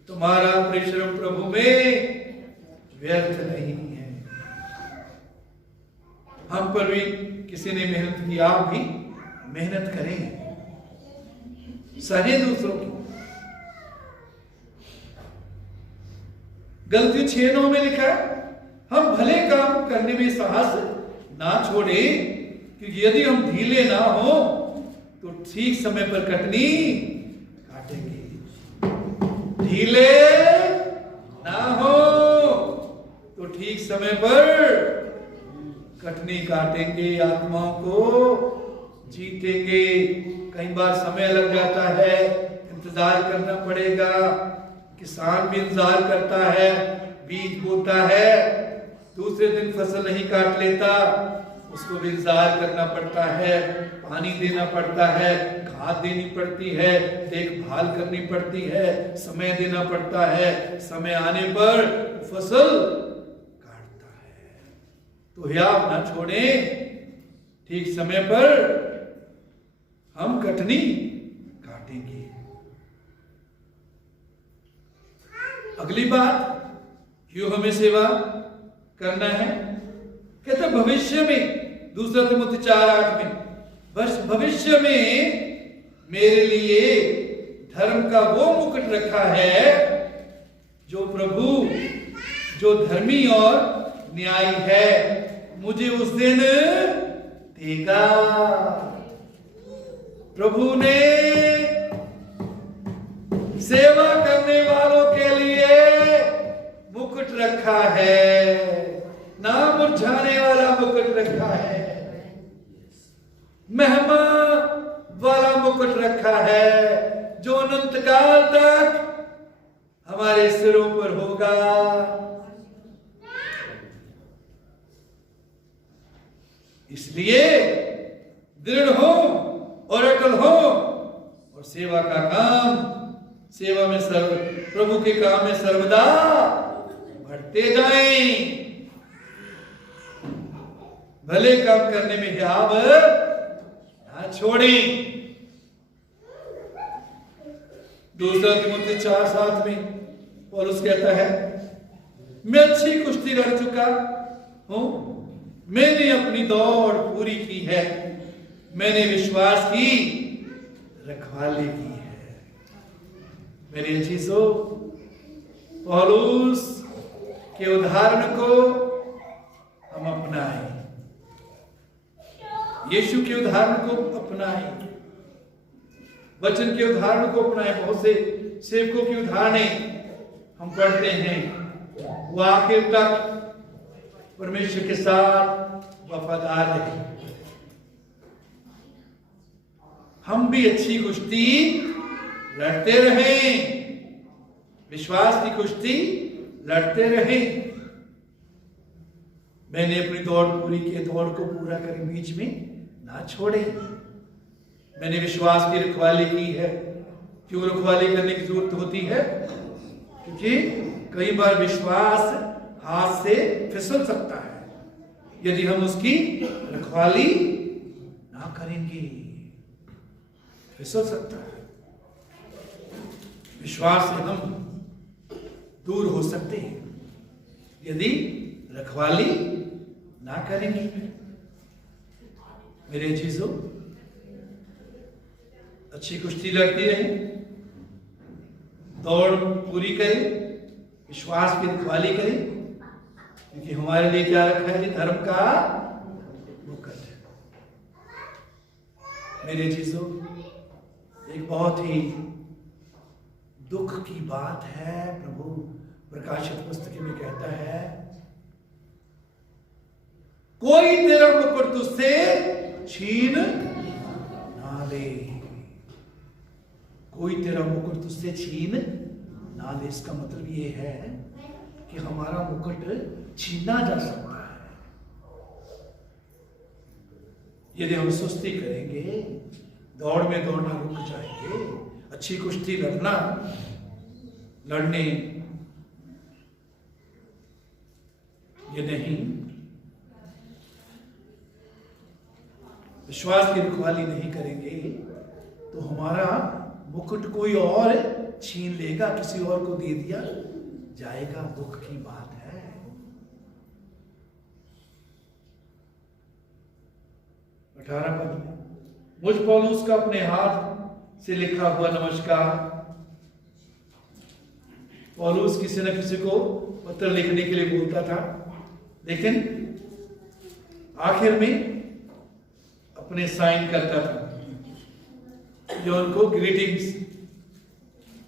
तुम्हारा परिश्रम प्रभु में व्यर्थ नहीं है। हम पर भी किसी ने मेहनत की, आप भी मेहनत करें, सहे दूसरों की। गलती 6:9 में लिखा है, हम भले काम करने में साहस ना छोड़े, क्योंकि यदि हम ढीले ना हो तो ठीक समय पर कटनी काटेंगे। ढीले ना हो तो ठीक समय पर कटनी काटेंगे। आत्माओं को जीतेंगे। कई बार समय लग जाता है, इंतजार करना पड़ेगा। किसान भी इंतजार करता है, बीज बोता है, दूसरे दिन फसल नहीं काट लेता, उसको भी इंतजार करना पड़ता है, पानी देना पड़ता है, खाद देनी पड़ती है, देखभाल करनी पड़ती है, समय देना पड़ता है। समय आने पर फसल काटता है। तो हे आप ना छोड़ें, ठीक समय पर हम कटनी काटेंगे। अगली बात, क्यों हमें सेवा करना है? कहते भविष्य में, दूसरा तिमोथी 4:8 में, बस भविष्य में मेरे लिए धर्म का वो मुकुट रखा है जो प्रभु, जो धर्मी और न्यायी है, मुझे उस दिन देगा। प्रभु ने सेवा करने वालों के लिए मुकुट रखा है, ना मुरझाने वाला मुकुट रखा है, महिमा वाला मुकुट रखा है, जो अनंत काल तक हमारे सिरों पर होगा। इसलिए दृढ़ हो और अटल हो और सेवा का काम, सेवा में प्रभु के काम में सर्वदा बढ़ते जाएं। भले काम करने में हियाव ना छोड़ें। दूसरा तिमोथी 4:7 में पौलुस कहता है, मैं अच्छी कुश्ती लड़ चुका हूं, मैंने अपनी दौड़ पूरी की है, मैंने विश्वास की रखवाली की है। मेरी चीजों, पौलुस के उदाहरण को हम अपनाएं, यीशु के उदाहरण को अपनाएं, वचन के उदाहरण को अपनाएं। बहुत से सेवकों की उदाहरणें हम पढ़ते हैं, वो आखिर तक परमेश्वर के साथ वफादार रहे। हम भी अच्छी कुश्ती लड़ते रहें, विश्वास की कुश्ती लड़ते रहें। मैंने अपनी दौड़ पूरी की, दौड़ को पूरा करें, बीच में ना छोड़े। मैंने विश्वास की रखवाली की है। क्यों रखवाली करने की जरूरत होती है? क्योंकि कई बार विश्वास हाथ से फिसल सकता है यदि हम उसकी रखवाली ना करेंगे, फिसल सकता है। विश्वास से हम दूर हो सकते हैं यदि रखवाली ना करेंगे। मेरे चीजों, अच्छी कुश्ती लड़ती रहे, दौड़ पूरी करें, विश्वास की रखवाली करें, क्योंकि हमारे लिए क्या रखा है? धर्म का मुकुट। मेरे चीजों, एक बहुत ही दुख की बात है, प्रभु प्रकाशित पुस्तक में कहता है, कोई तेरा मुकुट तुझसे छीन ना ले। कोई तेरा मुकुट तुझसे छीन ना ले। इसका मतलब ये है कि हमारा मुकुट छीना जा सकता है यदि हम सुस्ती करेंगे, दौड़ में दौड़ना रुक जाएंगे, अच्छी कुश्ती लड़ने ये नहीं, विश्वास की रखवाली नहीं करेंगे तो हमारा मुकुट कोई और छीन लेगा, किसी और को दे दिया जाएगा। दुख की बात है। अठारह पद में, मुझ पौलुस का अपने हाथ से लिखा हुआ नमस्कार। पौलुस किसी न किसी को पत्र लिखने के लिए बोलता था, लेकिन आखिर में अपने साइन करता था, जो उनको ग्रीटिंग्स,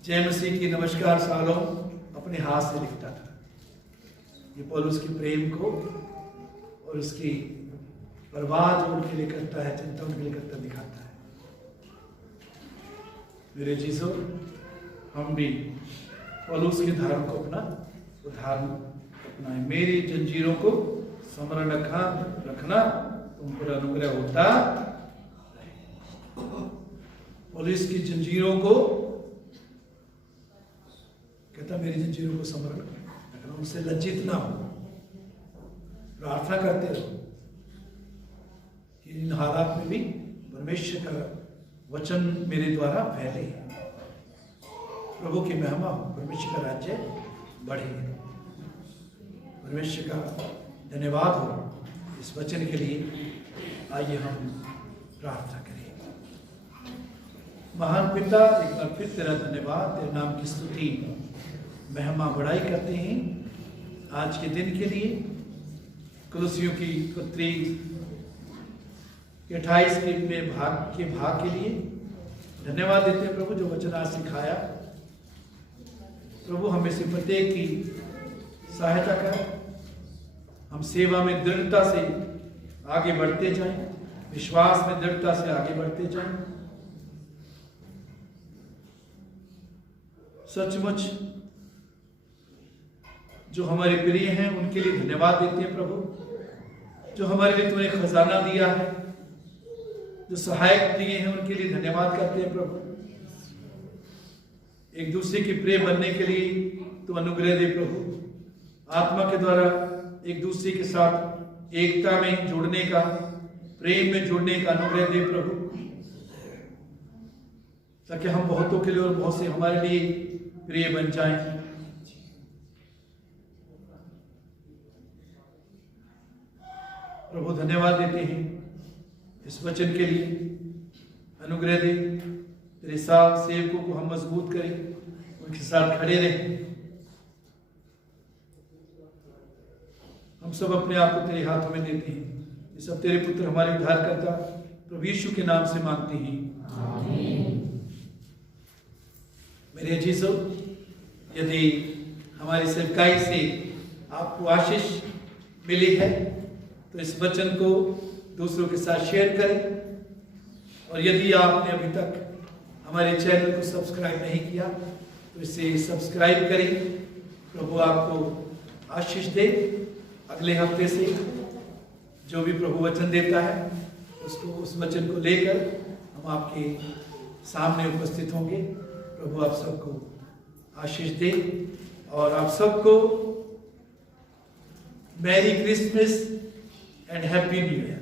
जय मसीह की नमस्कार सालों अपने हाथ से लिखता था। ये पौलुस के प्रेम को और उसकी परवाह जो उनके लिए करता है, चिंता उनके लिए करता दिखाता है। मेरे चीजों, हम भी पौलुस के उदाहरण को उदाहरण अपनाएं। मेरी जंजीरों को स्मरण रखना तुम पर अनुग्रह होता रहे। पौलुस की जंजीरों को कहता, मेरी जंजीरों को स्मरण रखना, उनसे लज्जित ना हो। प्रार्थना करते रहो कि इन हालात में भी परमेश्वर का वचन मेरे द्वारा फैले, प्रभु की महिमा हो, परमेश्वर का राज्य बढ़े। परमेश्वर का धन्यवाद हो इस वचन के लिए। आइए हम प्रार्थना करें। महान पिता, एक बार फिर तेरा धन्यवाद, तेरे नाम की स्तुति महिमा बढ़ाई करते हैं आज के दिन के लिए। कुलुसियों की पत्री 28 के भाग के लिए धन्यवाद देते हैं प्रभु, जो वचन आज सिखाया। प्रभु हमें से प्रत्येक की सहायता कर, हम सेवा में दृढ़ता से आगे बढ़ते जाएं, विश्वास में दृढ़ता से आगे बढ़ते जाएं। सचमुच जो हमारे प्रिय हैं उनके लिए धन्यवाद देते हैं प्रभु, जो हमारे लिए तूने खजाना दिया है, जो सहायक दिए हैं उनके लिए धन्यवाद करते हैं प्रभु। एक दूसरे के प्रिय बनने के लिए तू अनुग्रह दे प्रभु, आत्मा के द्वारा एक दूसरे के साथ एकता में जुड़ने का, प्रेम में जुड़ने का अनुग्रह दे प्रभु, ताकि हम बहुतों के लिए और बहुत से हमारे लिए प्रिय बन जाएं। प्रभु धन्यवाद देते हैं इस वचन के लिए, अनुग्रह दे, तेरे साथ सेवकों को हम मजबूत करें, उनके साथ खड़े रहें। हम सब अपने आप को तेरे हाथों में देते हैं। ये सब तेरे पुत्र हमारे उद्धारकर्ता प्रभु यीशु के नाम से मांगते हैं, आमीन। मेरे अजीजों, यदि हमारी सेवकाई से आपको आशीष मिली है तो इस वचन को दूसरों के साथ शेयर करें। और यदि आपने अभी तक हमारे चैनल को सब्सक्राइब नहीं किया तो इसे सब्सक्राइब करें। प्रभु आपको आशीष दे। अगले हफ्ते से जो भी प्रभु वचन देता है उसको, उस वचन को लेकर हम आपके सामने उपस्थित होंगे। प्रभु आप सबको आशीष दे और आप सबको merry Christmas and happy new year.